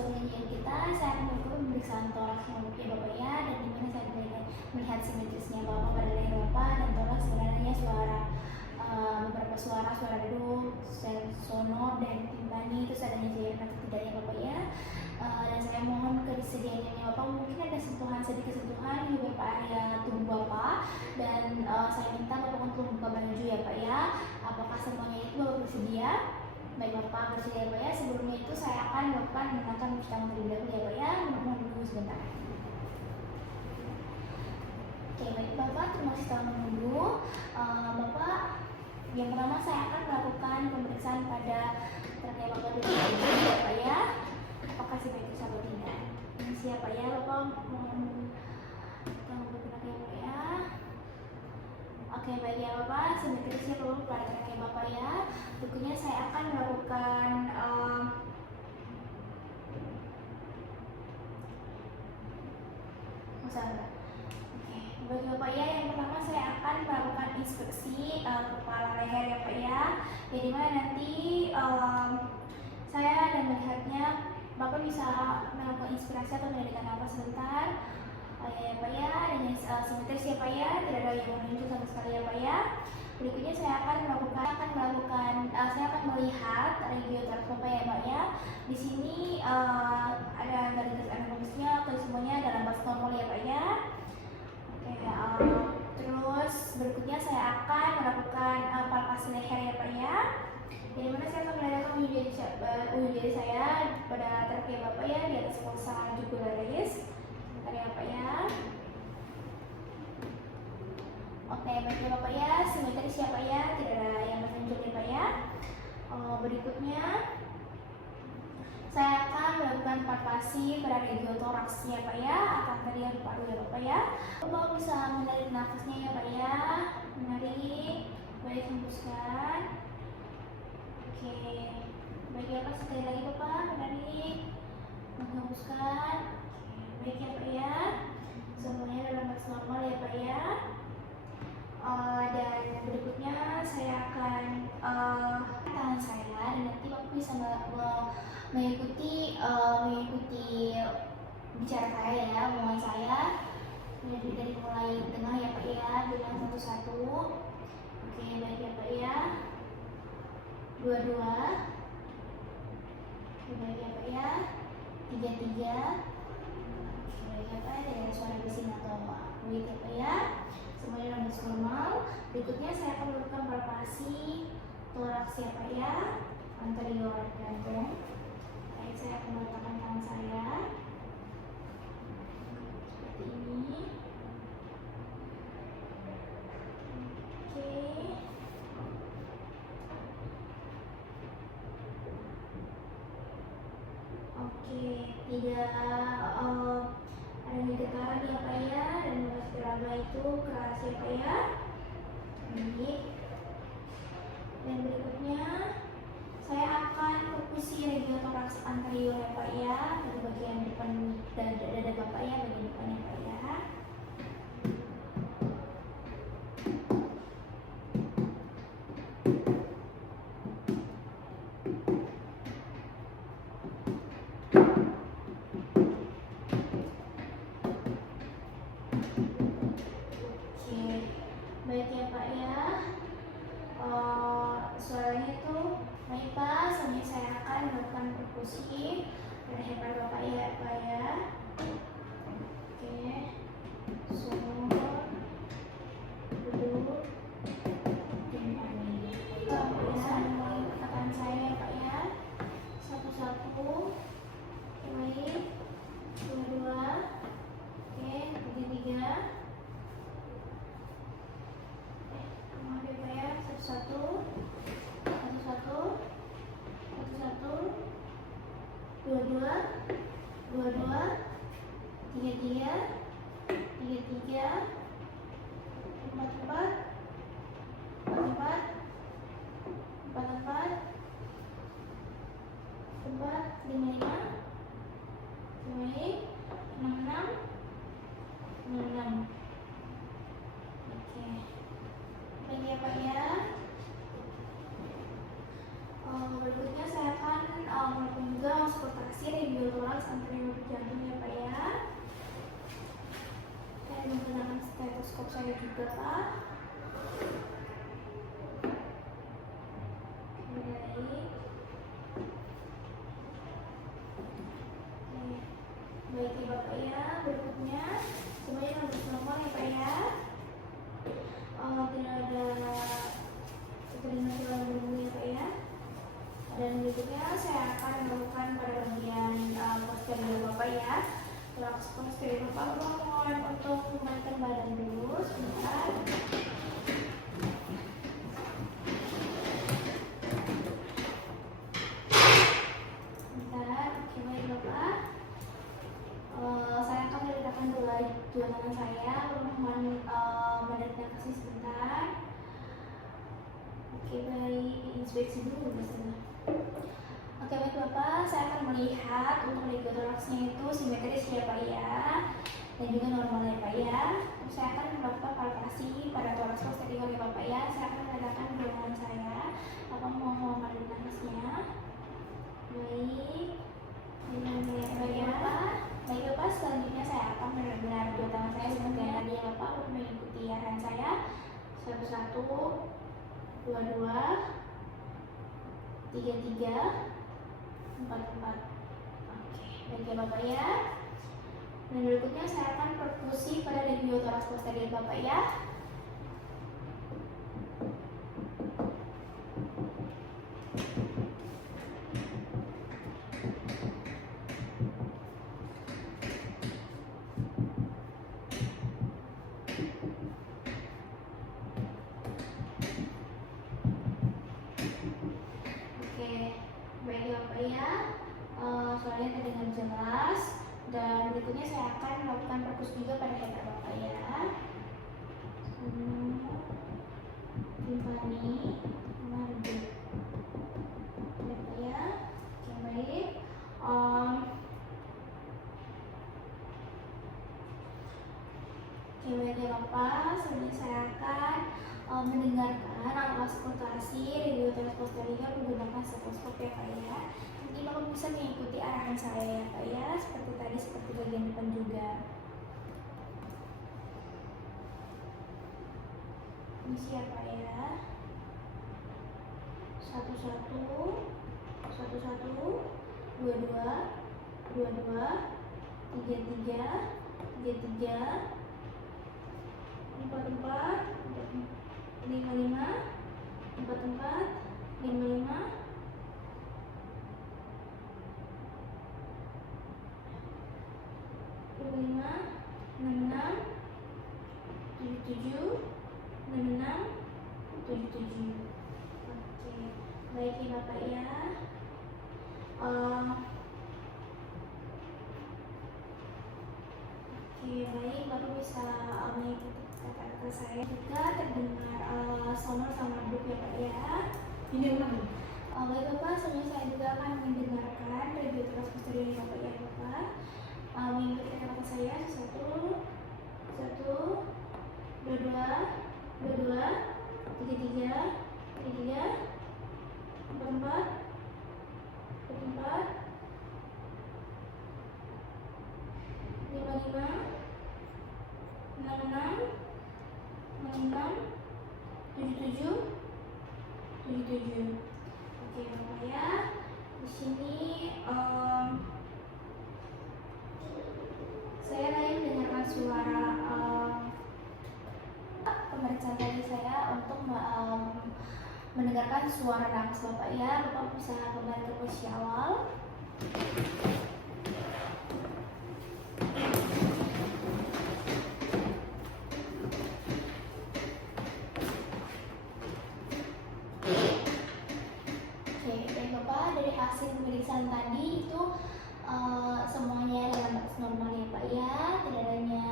sesuai penyajian kita, saya akan melakukan pemeriksaan toraks yang ya Bapak ya, dan dimana saya melihat simetrisnya Bapak pada leher Bapak dan toraks sebenarnya beberapa suara redup, sonor dan timpani itu adanya cairan atau tidaknya Bapak ya. Dan saya mohon kesediaannya Bapak, mungkin ada sedikit sentuhan di beberapa area tubuh Bapak, dan saya minta Bapak untuk membuka baju ya Pak ya. Apakah semuanya itu Bapak bersedia? Baik Bapak bersedia ya Pak ya. Sebelumnya itu saya akan melakukan mengenakan pertama terlebih dahulu ya Pak ya. Mohon menunggu sebentar. Oke baik Bapak, terima kasih telah menunggu. Bapak, yang pertama saya akan melakukan pemeriksaan pada terkait Bapak dulu ya Pak ya. Apakah simetris atau tidak? Ini siapa ya Bapak? Mohon berkenan ya Pak ya. Oke baik ya Bapak, simetrisnya perlu pada terkait Bapak ya. Berikutnya saya akan melakukan bagi Bapak ya, yang pertama saya akan melakukan inspeksi kepala leher ya Pak ya. Jadi mana nanti saya dan melihatnya Bapak bisa melakukan inspirasi atau mendekat nafas sebentar ya Pak ya. Dan simetris ya Pak ya, tidak ada yang menunjuk sama sekali ya Pak ya. Berikutnya saya akan melihat regiotoraks Bapak ya Pak ya. Di sini ada garis anatomisnya atau semuanya dalam batas normal ya Pak ya. Terus berikutnya saya akan melakukan palpasi leher ya Pak ya. Jadi mana saya akan meletakkan ujung jari saya pada terkait Bapak ya di atas fossa jugularis. Bentar ya Pak ya. Oke baik ya Bapak ya, simetris ya Pak ya, tidak ada yang menunjuk ya Pak ya. Berikutnya saya akan melakukan palpasi pada regiotoraks ya Pak ya, akan terlihat paru ya Bapak ya. Bapak bisa menarik nafasnya ya Pak ya, menarik, baik hembuskan. Oke, baik ya Pak, sekali lagi Bapak, menarik, menghembuskan. Oke, baik ya Pak ya, semuanya dalam batas normal ya Pak ya. Dan berikutnya saya akan tangan saya, dan nanti Bapak bisa mengikuti bicara saya ya, omongan saya dari mulai tengah ya Pak ya, bilang satu-satu. Oke baik ya Pak ya, dua-dua, baik ya Pak ya, tiga-tiga. Oke baik ya Pak, tidak ada suara bising atau baik ya Pak ya, semuanya dalam batas normal. Berikutnya saya akan melakukan palpasi toraks ya Pak ya, anterior jantung. Baik, saya akan meletakkan tangan saya seperti ini. Oke, tidak ada getaran ya Pak ya, dan laba itu keras ya Pak ya. Ini. Dan berikutnya saya akan fokusi regiotoraks anterior ya Pak ya, dari bagian depan dada Bapak ya, bagian depan ya Pak ya. Oke, baik ya Pak ya. Suaranya itu baik Pak, selanjutnya saya akan melakukan perkusi pada hebat Bapak ya Pak ya. Oke, sumur, duduk, timpani. Bapak ya, mulai perkataan saya ya Pak ya. Satu-satu, baik, dua-dua, oke, tiga-tiga. Maaf ya Pak ya, satu-satu, dua-dua, tiga-tiga, empat-empat, lima-lima, baik, enam-enam. Oke, baik ya Pak ya. Berikutnya saya akan melakukan juga auskultasi regiotoraks saya juga Pak. Baik ya Bapak ya, berikutnya semuanya normal ya Pak ya. Tidak ada keterlibatan berhubung ya Pak ya. Dan berikutnya saya akan melakukan pada bagian posterior Bapak ya. Thorax posterior Bapak, mohon untuk mengangkat badan dulu sebentar. Dua tangan saya, mohon mendekat kasih sebentar. Oke baik, inspeksi dulu biasanya. Oke baik Bapak, saya akan melihat untuk ligotoraksnya itu simetris ya Pak ya, dan juga normal ya Pak ya. Saya akan melakukan palpasi pada toraks posterior ya Bapak ya. Saya akan meletakkan dua tangan saya. Bapak mohon mendekat kasihnya. Baik, baik ya Bapak. Baik Bapak, selanjutnya saya akan benar-benar dua tangan saya seperti yang tadi ya Bapak, untuk mengikuti arahan saya. 1-1, 2-2, 3-3, 4-4. Oke, baik ya Bapak ya. Dan berikutnya saya akan perkusi pada legiotorax posterior Bapak ya. Soalnya terdengar jelas. Dan berikutnya saya akan melakukan perkus juga pada head Bapak ya. Timpani, margin Bapak ya. Oke baik. Oke baik ya Bapak, selanjutnya saya akan mendengarkan auskultasi legiotorax posterior menggunakan stetoskop ya Pak ya. Nanti Bapak bisa mengikuti arahan saya ya Pak ya, seperti tadi, seperti bagian depan juga. Ini siapa ya? 1-1, 1-1, 2-2, 2-2, 3-3, 3-3, 4-4, 5-5, 4-4, 5-5, 25, 66, 77, 66, 77. Oke, baik ya Bapak ya. Oke, baik, Bapak bisa mengikuti kata-kata saya. Juga terdengar sonor sama redup ya Pak ya. Ini ulang. Baik Bapak, selanjutnya saya juga akan mendengarkan legiotorax posterior ya Bapak ya Bapak. Mengikuti kata-kata saya. 1, 1, 2-2, 2-2, 3-3, 3-3, 4-4, 4-4, 5-5, 6-6, 6-6, 7-7, 7-7. Oke Bapak ya. Di sini saya lagi mendengarkan suara pemeriksaan tadi saya untuk mendengarkan suara nafas Bapak ya. Bapak bisa kembali ke posisi awal. Oke, dan Bapak, dari hasil pemeriksaan tadi itu semuanya dalam batas normal ya Pak ya, tidak adanya